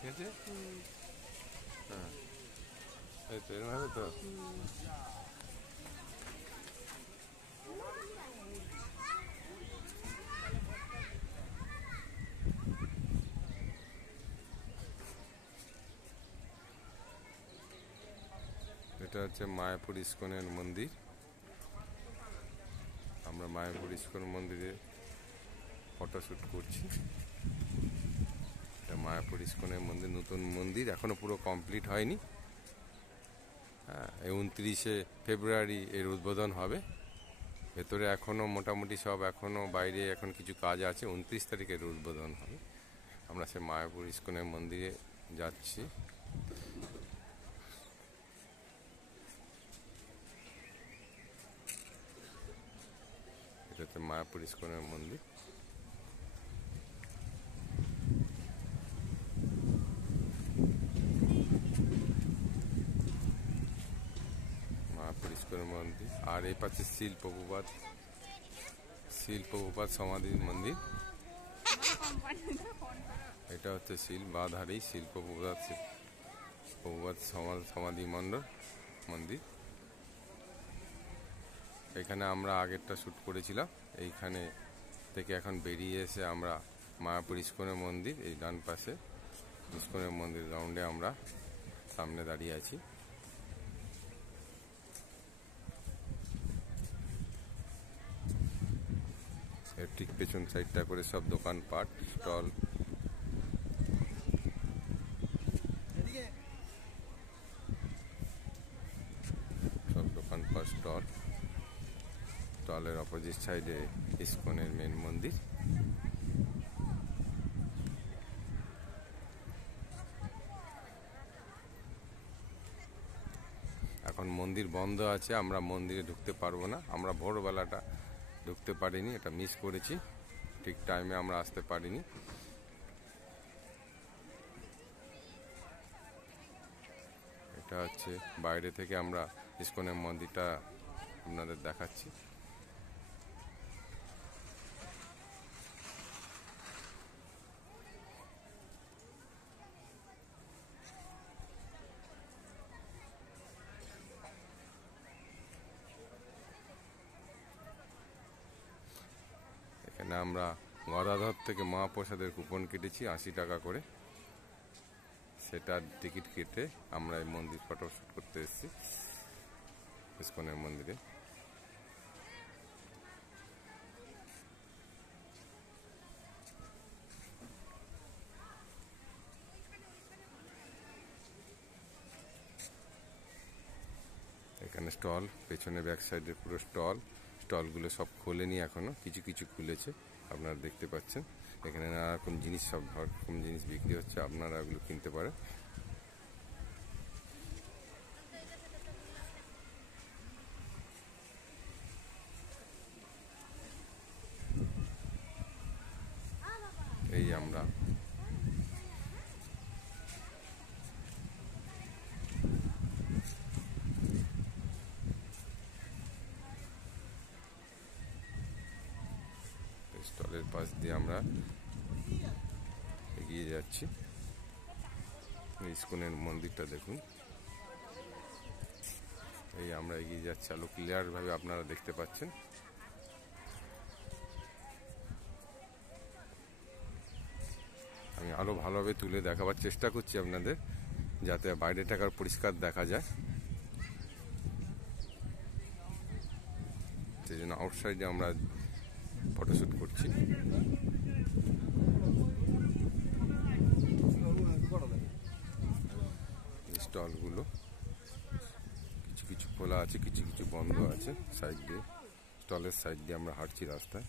ঠিক আছে? হ্যাঁ, এই তো এরকম হবে তো। এটা হচ্ছে মায়াপুর ইস্কনের মন্দির। আমরা মায়াপুর ইস্কন মন্দিরে ফটোশ্যুট করছি। এটা মায়াপুর ইস্কনের মন্দির, নতুন মন্দির, এখনো পুরো কমপ্লিট হয়নি। হ্যাঁ, 29শে ফেব্রুয়ারি এর উদ্বোধন হবে। ভেতরে এখনো মোটামুটি সব, এখনো বাইরে এখন কিছু কাজ আছে। 29 তারিখের উদ্বোধন হবে। আমরা সে মায়াপুর ইস্কনের মন্দিরে যাচ্ছি। এটা হচ্ছে মায়াপুর ইস্কনের মন্দির। মায়াপুর ইস্কনের মন্দির। আর এই পাশে শিল প্রভুপাদ সমাধির মন্দির। এটা হচ্ছে শিল বাধারি শিল প্রভুপাদ সমাধি মন্দির। এখানে আমরা আগেরটা শ্যুট করেছিলাম। এইখানে থেকে এখন বেরিয়ে এসে আমরা মায়াপুর ইস্কনের মন্দির, এই ডান পাশে ইস্কনের মন্দির গ্রাউন্ডে আমরা সামনে দাঁড়িয়ে আছি। এর ঠিক পেছন সাইডটা করে সব দোকানপাট, স্টল, স্টলের অপোজিট সাইডে ইস্কনের মেন মন্দির। এখন মন্দির বন্ধ আছে, আমরা মন্দিরে ঢুকতে পারবো না। আমরা ভোরবেলাটা ঢুকতে পারিনি, এটা মিস করেছি। ঠিক টাইমে আমরা আসতে পারিনি। এটা হচ্ছে বাইরে থেকে আমরা ইস্কনের মন্দিরটা আপনাদের দেখাচ্ছি। এখানে আমরা গদাধর থেকে মহাপ্রসাদের কুপন কেটেছি 80 টাকা করে। সেটার টিকিট কেটে আমরা এই মন্দির ফটোশ্যুট করতে এসেছি ইস্কনের মন্দিরে। এখানে স্টল, পেছনে ব্যাক সাইডে পুরো স্টলগুলো সব খোলেনি এখনো, কিছু কিছু খুলেছে, আপনারা দেখতে পাচ্ছেন। এখানে নানা রকম জিনিস, সব রকম জিনিস বিক্রি হচ্ছে, আপনারা এগুলো কিনতে পারেন। এই আমরা স্টলের পাশ দিয়ে আমরা এগিয়ে যাচ্ছি। ইস্কনের মন্দিরটা দেখুন। এই আমরা এগিয়ে যাচ্ছি, আলো ক্লিয়ার ভাবে আপনারা দেখতে পাচ্ছেন। আমি আরো ভালোভাবে তুলে দেখাবার চেষ্টা করছি আপনাদের, যাতে বাইরে টাকার পরিষ্কার দেখা যায়। সেই জন্য আউটসাইডে আমরা ফটোশ্যুট করছি। স্টলগুলো কিছু কিছু খোলা আছে, কিছু কিছু বন্ধ আছে। সাইড দিয়ে, স্টলের সাইড দিয়ে আমরা হাঁটছি রাস্তায়।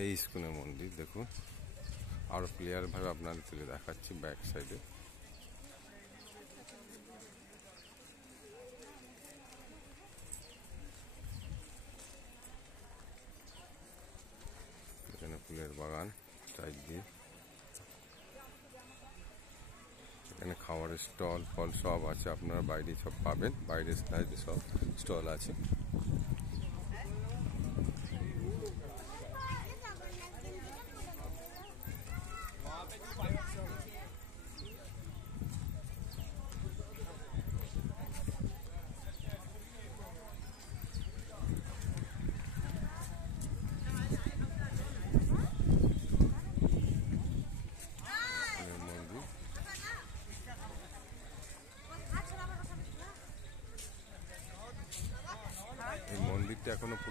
এই ইস্কনের মন্দির দেখুন, আরো ক্লিয়ার ভাবে আপনাদের তুলে দেখাচ্ছি ব্যাক সাইডে। এখানে ফুলের বাগান সাইড দিয়ে। এখানে খাবারের স্টল ফল সব আছে, আপনারা বাইরে সব পাবেন। বাইরের সাইডে সব স্টল আছে।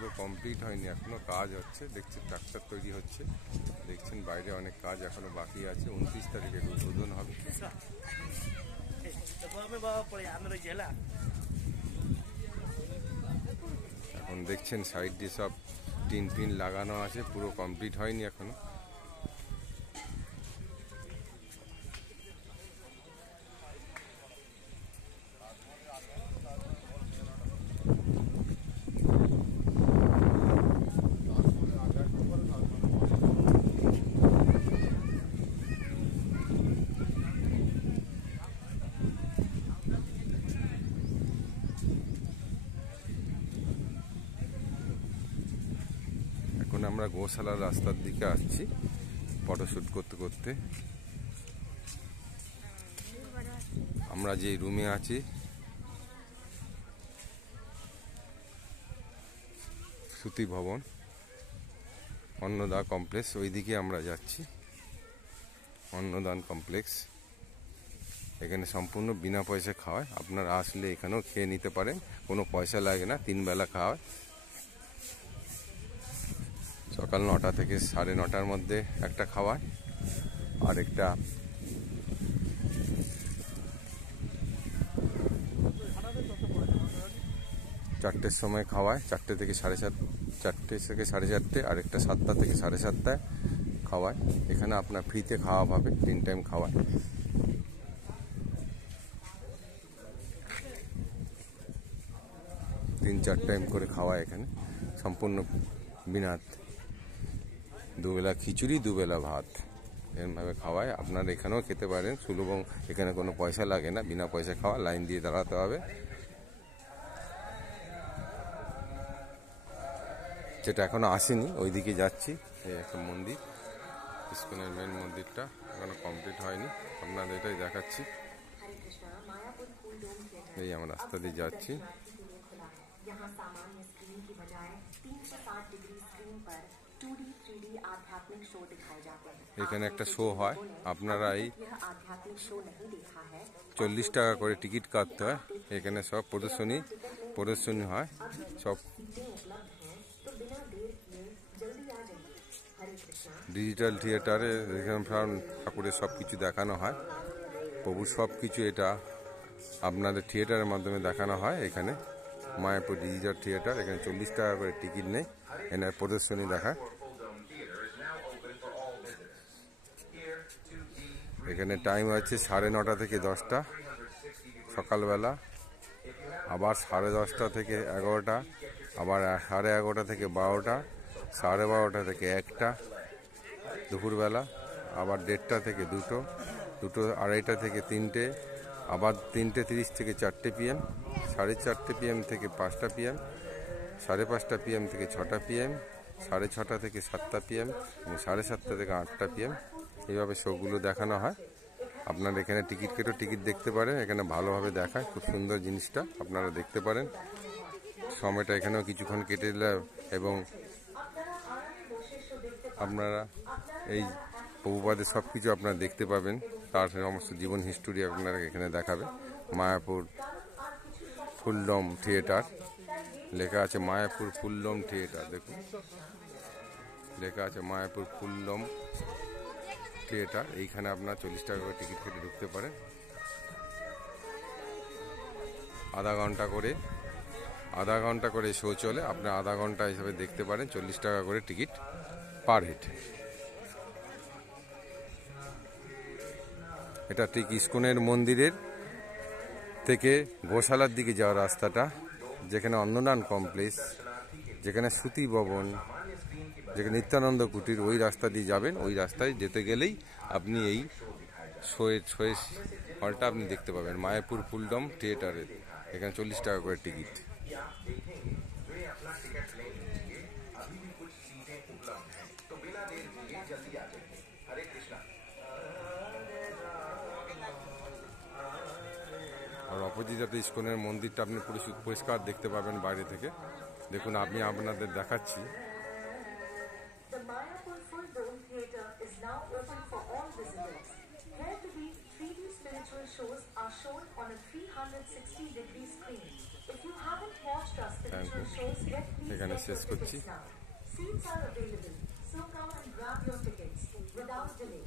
পুরো কমপ্লিট হয়নি, এখনো কাজ হচ্ছে। দেখছেন ট্রাকচার তৈরি হচ্ছে, দেখছেন বাইরে অনেক কাজ এখনো বাকি আছে। 29 তারিখে উদ্বোধন হবে। এখন দেখছেন সাইড দিয়ে সব টিন লাগানো আছে, পুরো কমপ্লিট হয়নি এখনো। এখন আমরা গোশালার রাস্তার দিকে আসছি ফটোশ্যুট করতে করতে। আমরা যে রুমে আছি সুতি ভবন অন্নদা কমপ্লেক্স, ওইদিকে আমরা যাচ্ছি। অন্নদান কমপ্লেক্স, এখানে সম্পূর্ণ বিনা পয়সা খাওয়ায়। আপনারা আসলে এখানেও খেয়ে নিতে পারেন, কোনো পয়সা লাগে না, 3 বেলা খাওয়ায়। সকাল 9টা থেকে 9:30টার মধ্যে একটা খাওয়ায়, আর একটা 4টের সময় খাওয়ায়, 4টে থেকে 4:30, আর একটা 7টা থেকে 7:30টায় খাওয়ায়। এখানে আপনার ফ্রিতে খাওয়া পাবে, 3 টাইম খাওয়ায়। তিন 4 টাইম করে খাওয়ায় এখানে, সম্পূর্ণ বিনা। 2 বেলা খিচুড়ি, 2 বেলা ভাত, এরমভাবে খাওয়ায়। আপনারা এখানেও খেতে পারেন সুলভ, এখানে কোনো পয়সা লাগে না, বিনা পয়সা খাওয়া। লাইন দিয়ে দাঁড়াতে হবে। যেটা এখনো আসেনি ওইদিকে যাচ্ছি। এই একটা মন্দির, ইস্কনের মেন মন্দিরটা এখনো কমপ্লিট হয়নি, আপনাদের এটাই দেখাচ্ছি। এই আমরা রাস্তা দিয়ে যাচ্ছি। এখানে একটা শো হয়, আপনারা এই 40 টাকা করে টিকিট কাটতে হয়। এখানে সব প্রদর্শনী হয় সব। ডিজিটাল থিয়েটারে এখানে ঠাকুরের সব কিছু দেখানো হয়, প্রভুর সব কিছু এটা আপনাদের থিয়েটারের মাধ্যমে দেখানো হয়। এখানে মায়াপুর ডিজিটাল থিয়েটার, এখানে 40 টাকা করে টিকিট নেই, এনার প্রদর্শনী দেখায়। এখানে টাইম আছে 9:30 থেকে 10টা সকালবেলা, আবার 10:30 থেকে 11টা, আবার 11:30 থেকে 12টা, 12:30 থেকে 1টা দুপুরবেলা, আবার 1:30 থেকে 2টো, 2:30 থেকে 3টে, আবার 3:30 থেকে 4টে PM, 4:30 PM থেকে 5টা PM, 5:30 PM থেকে 6টা PM, 6:30 থেকে 7টা PM এবং 7:30 থেকে 8টা PM। এইভাবে শোগুলো দেখানো হয়। আপনারা এখানে টিকিট কেটে টিকিট দেখতে পারেন, এখানে ভালোভাবে দেখায়, খুব সুন্দর জিনিসটা আপনারা দেখতে পারেন। সময়টা এখানেও কিছুক্ষণ কেটে দিলে এবং আপনারা এই প্রভুপাদের সব কিছু আপনারা দেখতে পাবেন, তার সমস্ত জীবন হিস্টোরি আপনারা এখানে দেখাবে। মায়াপুর ফুলডম থিয়েটার লেখা আছে, মায়াপুর ফুলডম থিয়েটার, দেখুন লেখা আছে মায়াপুর ফুলডম থিয়েটার। এইখানে আপনার 40 টাকা করে টিকিট কেটে ঢুকতে পারেন। আধা ঘন্টা করে শো চলে, আপনি আধা ঘন্টা হিসাবে দেখতে পারেন। 40 টাকা করে টিকিট পার হেড। এটা ঠিক ইস্কনের মন্দিরের থেকে গোশালার দিকে যাওয়ার রাস্তাটা, যেখানে অন্নদান কমপ্লেক্স, যেখানে সুতি ভবন, যেখানে নিত্যানন্দ কুটির, ওই রাস্তা দিয়ে যাবেন। ওই রাস্তায় যেতে গেলেই আপনি এই শোয়ের হলটা আপনি দেখতে পাবেন, মায়াপুর ফুলডম থিয়েটারে। এখানে 40 টাকা করে টিকিট। আর অপোজিটে ইস্কনের মন্দিরটা আপনি পরিষ্কার দেখতে পাবেন বাইরে থেকে। দেখুন, আমি আপনাদের দেখাচ্ছি। The Mayapur Full Dome Theatre is now open for all visitors. Here to be 3D spiritual shows are shown on a 360-degree screen. If you haven't watched our Thank spiritual you. shows yet, please এখানে get শেষ your করছি। tickets now. Seats are available, so come and grab your tickets without delay.